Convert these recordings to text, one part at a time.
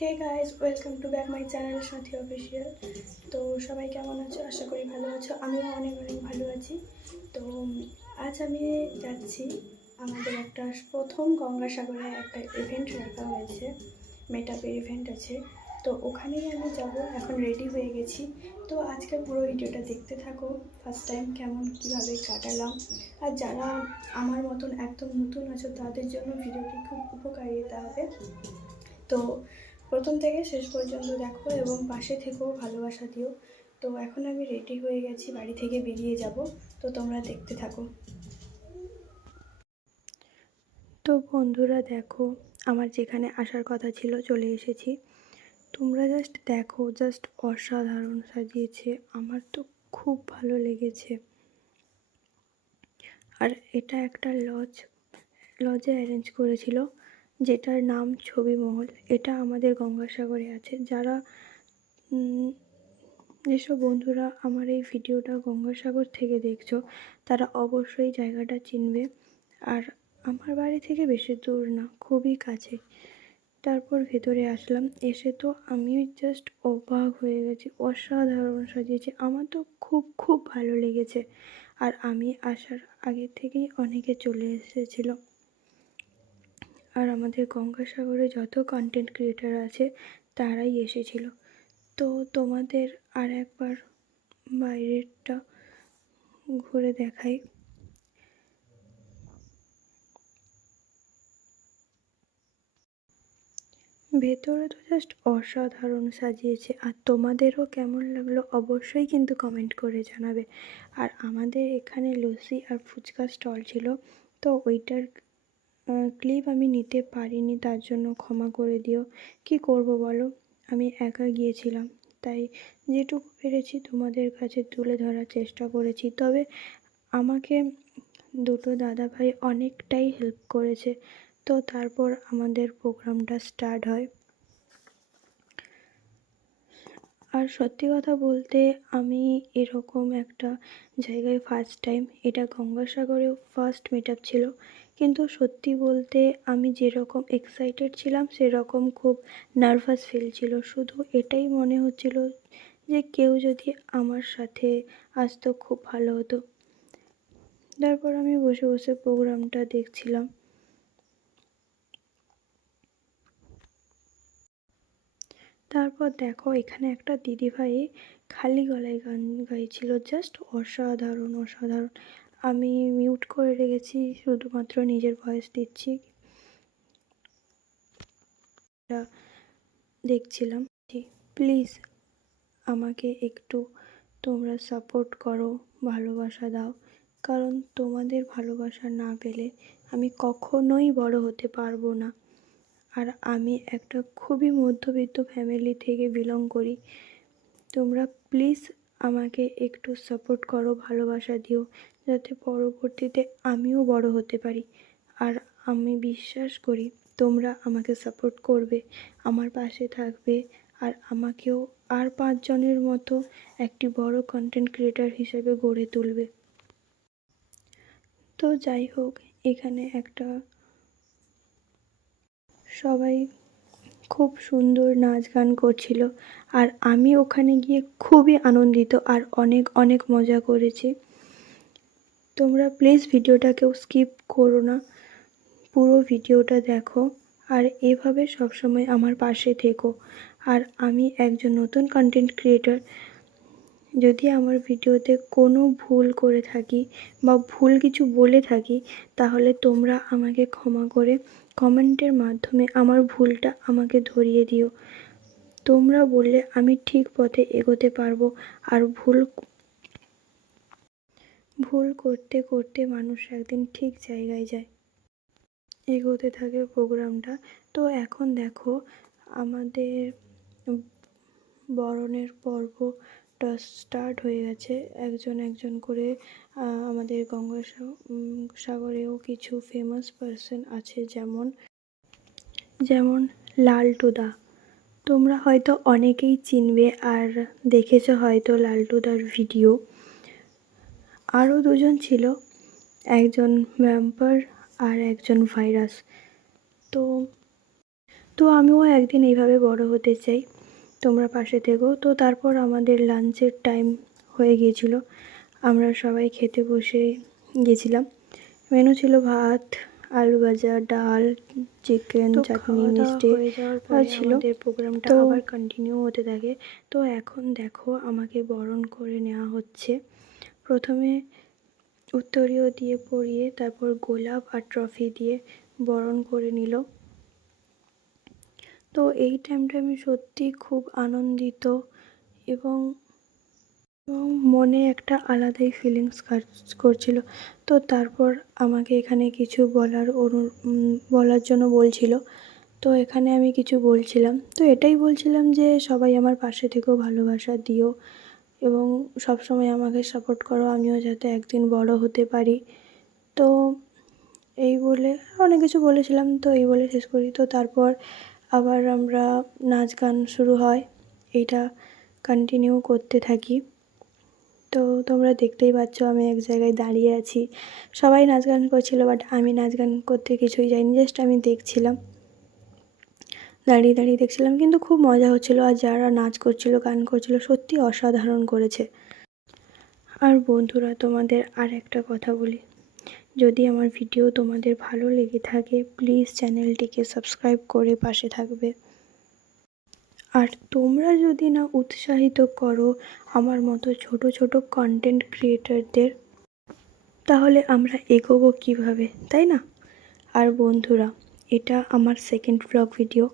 Hey guys welcome to back my channel Sathi official তো সবাই কেমন আছো? আশা করি ভালো আছো। আমিও অনেক অনেক ভালো আছি। তো আজ আমি যাচ্ছি আমাদের একটা প্রথম গঙ্গাসাগরে একটা ইভেন্ট রাখা হয়েছে। মেটাপের ইভেন্ট আছে। তো ওখানেই আমি যাব। এখন রেডি হয়ে গেছি। তো আজকে পুরো ভিডিওটা দেখতে থাকো। ফার্স্ট টাইম কেমন, কীভাবে কাটালাম। আর যারা আমার মতন একদম নতুন আছো, তাদের জন্য ভিডিওটি খুব উপকারিতা হবে। তো প্রথম থেকে শেষ পর্যন্ত দেখো এবং পাশে থেকেও ভালোবাসা দিও। তো এখন আমি রেডি হয়ে গেছি, বাড়ি থেকে বেরিয়ে যাব। তো তোমরা দেখতে থাকো। তো বন্ধুরা দেখো, আমার যেখানে আসার কথা ছিল চলে এসেছি। তোমরা জাস্ট দেখো জাস্ট অসাধারণ সাজিয়েছে। আমার তো খুব ভালো লেগেছে। আর এটা একটা লজ লজে অ্যারেঞ্জ করেছিল। যেটার নাম ছবি মহল এটা আমাদের গঙ্গাসাগরে আছে। যারা যেসব বন্ধুরা আমার এই ভিডিওটা গঙ্গাসাগর থেকে দেখছ, তারা অবশ্যই জায়গাটা চিনবে। আর আমার বাড়ি থেকে বেশি দূর না, খুবই কাছে। তারপর ভেতরে আসলাম, এসে তো আমি জাস্ট অবাক হয়ে গেছি, অসাধারণ সাজিয়েছি। আমার তো খুব খুব ভালো লেগেছে। আর আমি আসার আগে থেকেই অনেকে চলে এসেছিল। আর আমাদের গঙ্গাসাগরে যত কন্টেন্ট ক্রিয়েটার আছে, তারাই এসেছিল। তো তোমাদের আর একবার বাইরেরটা ঘুরে দেখাই। ভেতরে তো জাস্ট অসাধারণ সাজিয়েছে। আর তোমাদেরও কেমন লাগল অবশ্যই কিন্তু কমেন্ট করে জানাবে। আর আমাদের এখানে লস্যি আর ফুচকা স্টল ছিল, তো ওইটার ক্লিপ আমি নিতে পারিনি, তার জন্য ক্ষমা করে দিও। কি করব বলো? আমি একা গিয়েছিলাম, তাই যেটুকু পেরেছি তোমাদের কাছে তুলে ধরার চেষ্টা করেছি। তবে আমাকে দুটো দাদাভাই অনেকটাই হেল্প করেছে। তো তারপর আমাদের প্রোগ্রামটা স্টার্ট হয়। আর সত্যি কথা বলতে আমি এরকম একটা জায়গায় ফার্স্ট টাইম এটা গঙ্গাসাগরেও ফার্স্ট মিট ছিল। কিন্তু সত্যি বলতে আমি যেরকম এক্সাইটেড ছিলাম, সেরকম খুব নার্ভাস ফিল ছিল। শুধু এটাই মনে হচ্ছিল যে কেউ যদি আমার সাথে আসতো, খুব ভালো হতো। তারপর আমি বসে বসে প্রোগ্রামটা দেখছিলাম। তারপর দেখো, এখানে একটা দিদিভাই খালি গলায় গান গাইছিল। জাস্ট অসাধারণ অসাধারণ। আমি মিউট করে রেখেছি, শুধুমাত্র নিজের ভয়েস দিচ্ছি। দেখছিলাম। প্লিজ আমাকে একটু তোমরা সাপোর্ট করো, ভালোবাসা দাও। কারণ তোমাদের ভালোবাসা না পেলে আমি কখনোই বড় হতে পারব না। আর আমি একটা খুবই মধ্যবিত্ত ফ্যামিলি থেকে বিলং করি। তোমরা প্লিজ আমাকে একটু সাপোর্ট করো, ভালোবাসা দিও। যাতে পরবর্তীতে আমিও বড় হতে পারি। আর আমি বিশ্বাস করি, তোমরা আমাকে সাপোর্ট করবে, আমার পাশে থাকবে, আর আমাকেও আর পাঁচজনের মতো একটি বড় কন্টেন্ট ক্রিয়েটার হিসেবে গড়ে তুলবে। তো যাই হোক, এখানে একটা সবাই খুব সুন্দর নাচ গান করছিল, আর আমি ওখানে গিয়ে খুবই আনন্দিত আর অনেক অনেক মজা করেছি। তোমরা প্লিজ ভিডিওটাকেও স্কিপ করো না। পুরো ভিডিওটা দেখো আর এভাবে সবসময় আমার পাশে থেকো। আর আমি একজন নতুন কন্টেন্ট ক্রিয়েটর যদি আমার ভিডিওতে কোনো ভুল করে থাকি বা ভুল কিছু বলে থাকি, তাহলে তোমরা আমাকে ক্ষমা করে কমেন্টের মাধ্যমে আমার ভুলটা আমাকে ধরিয়ে দিও। তোমরা বললে আমি ঠিক পথে এগোতে পারব আর ভুল ভুল করতে করতে মানুষ একদিন ঠিক জায়গায় যায়। এগোতে থাকে প্রোগ্রামটা। তো এখন দেখো আমাদের বরণের পর্বটা স্টার্ট হয়ে গেছে। একজন একজন করে আমাদের গঙ্গাসা- উম, সাগরেও কিছু ফেমাস পার্সন আছে যেমন যেমন লালটুদা। তোমরা হয়তো অনেকেই চিনবে আর দেখেছ হয়তো লালটুদার ভিডিও আরও দুজন ছিল একজন ভ্যাম্পার আর একজন ভাইরাস। তো তো আমিও একদিন এইভাবে বড় হতে চাই তোমরা পাশে থেকো। তো তারপর আমাদের লাঞ্চের টাইম হয়ে গিয়েছিল আমরা সবাই খেতে বসে গেছিলাম মেনু ছিল ভাত আলু ভাজা ডাল চিকেন চাটনি মিষ্টি ছিল। প্রোগ্রামটা আবার কন্টিনিউ হতে থাকে। তো এখন দেখো আমাকে বরণ করে নেওয়া হচ্ছে। প্রথমে উত্তরীয় দিয়ে পরিয়ে তারপর গোলাপ আর ট্রফি দিয়ে বরণ করে নিল। তো এই টাইমটা আমি সত্যি খুব আনন্দিত এবং এবং মনে একটা আলাদাই ফিলিংস কাজ করছিল। তো তারপর আমাকে এখানে কিছু বলার অনু বলার জন্য বলছিল। তো এখানে আমি কিছু বলছিলাম। তো এটাই বলছিলাম যে সবাই আমার পাশে থেকেও ভালোবাসা দিও। এবং সব সময় আমাকে সাপোর্ট করো, আমিও যাতে একদিন বড় হতে পারি। তো এই বলে অনেক কিছু বলেছিলাম, তো এই বলে শেষ করি। তো তারপর আবার আমরা নাচ গান শুরু হয় এইটা কন্টিনিউ করতে থাকি। তো তোমরা দেখতেই পাচ্ছ আমি এক জায়গায় দাঁড়িয়ে আছি। সবাই নাচ গান করছিল বাট আমি নাচ গান করতে কিছুই যাইনি জাস্ট আমি দেখছিলাম। দাঁড়িয়ে দাঁড়িয়ে দেখছিলাম, কিন্তু খুব মজা হচ্ছিল। আর যারা নাচ করছিল, গান করছিল সত্যি অসাধারণ করেছে। আর বন্ধুরা, তোমাদের আর একটা কথা বলি। যদি আমার ভিডিও তোমাদের ভালো লেগে থাকে প্লিজ চ্যানেলটিকে সাবস্ক্রাইব করে পাশে থাকবে। আর তোমরা যদি না উৎসাহিত করো আমার মতো ছোট ছোট কন্টেন্ট ক্রিয়েটারদের তাহলে আমরা এগোবো কীভাবে, তাই না? আর বন্ধুরা, এটা আমার সেকেন্ড ব্লগ ভিডিও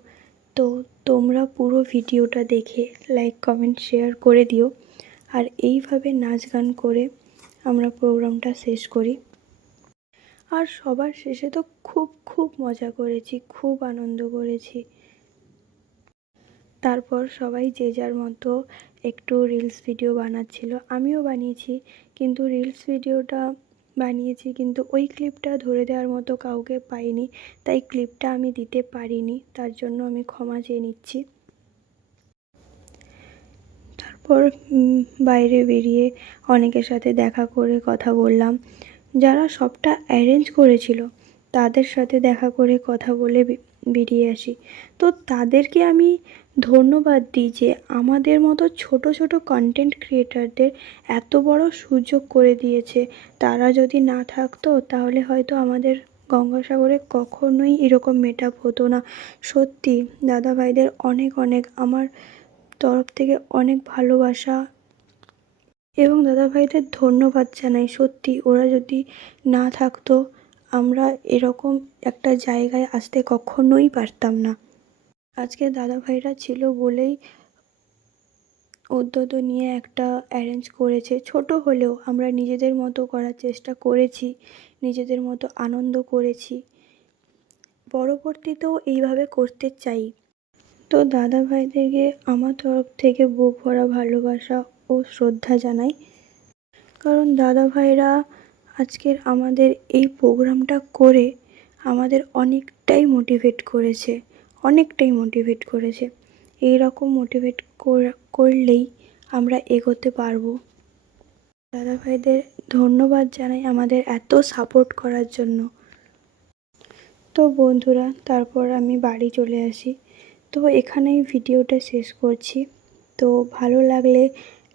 তো তোমরা পুরো ভিডিওটা দেখে লাইক কমেন্ট শেয়ার করে দিও। আর এইভাবে নাচ গান করে আমরা প্রোগ্রামটা শেষ করি। আর সবার শেষে তো খুব খুব মজা করেছি, খুব আনন্দ করেছি। তারপর সবাই যে যার মতো একটু রিলস ভিডিও বানাচ্ছিল, আমিও বানিয়েছি। কিন্তু রিলস ভিডিওটা বানিয়েছি, কিন্তু ওই ক্লিপটা ধরে দেওয়ার মতো কাউকে পাইনি, তাই ক্লিপটা আমি দিতে পারিনি, তার জন্য আমি ক্ষমা চেয়ে নিচ্ছি। তারপর বাইরে বেরিয়ে অনেকের সাথে দেখা করে কথা বললাম। যারা সবটা অ্যারেঞ্জ করেছিল, তাদের সাথে দেখা করে কথা বলে বেরিয়ে আসি। তো তাদেরকে আমি ধন্যবাদ দিই যে আমাদের মতো ছোট ছোট কন্টেন্ট ক্রিয়েটারদের এত বড় সুযোগ করে দিয়েছে। তারা যদি না থাকতো, তাহলে হয়তো আমাদের গঙ্গাসাগরে কখনোই এরকম মেটআপ হতো না। সত্যি দাদা ভাইদের অনেক অনেক আমার তরফ থেকে অনেক ভালোবাসা এবং দাদা ভাইদের ধন্যবাদ জানাই। সত্যি, ওরা যদি না থাকতো আমরা এরকম একটা জায়গায় আসতে কখনোই পারতাম না। আজকে দাদা ভাইরা ছিল বলেই উদ্যোগ নিয়ে একটা অ্যারেঞ্জ করেছে। ছোট হলেও আমরা নিজেদের মতো করার চেষ্টা করেছি, নিজেদের মতো আনন্দ করেছি। পরবর্তীতেও এইভাবে করতে চাই। তো দাদা ভাইদেরকে আমার তরফ থেকে বুক ভরা ভালোবাসা ও শ্রদ্ধা জানাই। কারণ দাদা ভাইরা আজকের আমাদের এই প্রোগ্রামটা করে আমাদের অনেকটাই মোটিভেট করেছে, অনেকটাই মোটিভেট করেছে। এই রকম মোটিভেট করলেই আমরা এগোতে পারব। দাদা ভাইদের ধন্যবাদ জানাই আমাদের এত সাপোর্ট করার জন্য। তো বন্ধুরা, তারপর আমি বাড়ি চলে আসি। তো এখানেই ভিডিওটা শেষ করছি। তো ভালো লাগলে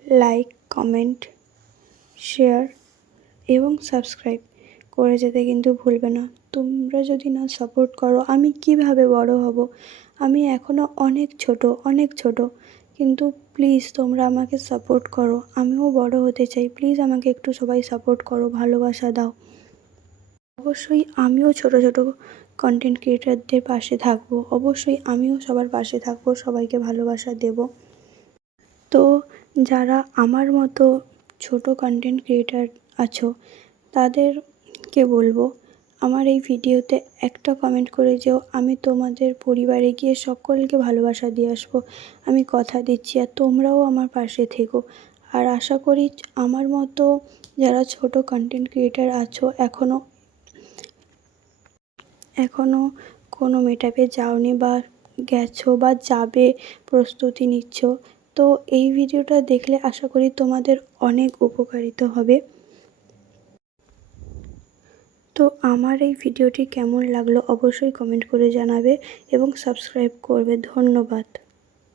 লাইক কমেন্ট শেয়ার এবং সাবস্ক্রাইব করে যেতে কিন্তু ভুলবে না। তোমরা যদি না সাপোর্ট করো, আমি কীভাবে বড় হব? আমি এখনও অনেক ছোট অনেক ছোট। কিন্তু প্লিজ তোমরা আমাকে সাপোর্ট করো। আমিও বড় হতে চাই। প্লিজ আমাকে একটু সবাই সাপোর্ট করো, ভালোবাসা দাও। অবশ্যই আমিও ছোট ছোট কন্টেন্ট ক্রিয়েটারদের পাশে থাকব। অবশ্যই আমিও সবার পাশে থাকব, সবাইকে ভালোবাসা দেব। তো যারা আমার মতো ছোট কন্টেন্ট ক্রিয়েটার আছো, তাদেরকে বলব, আমার এই ভিডিওতে একটা কমেন্ট করে যেও, আমি তোমাদের পরিবারে গিয়ে সকলকে ভালোবাসা দিয়ে আসব, আমি কথা দিচ্ছি আর তোমরাও আমার পাশে থেকো। আর আশা করি আমার মতো যারা ছোট কন্টেন্ট ক্রিয়েটার আছো এখনও এখনও কোনো মেটাপে যাওনি বা গেছো বা যাবে প্রস্তুতি নিচ্ছ, তো এই ভিডিওটা দেখলে আশা করি তোমাদের অনেক উপকারিত হবে। তো আমার এই ভিডিওটি কেমন লাগল অবশ্যই কমেন্ট করে জানাবে এবং সাবস্ক্রাইব করবে। ধন্যবাদ।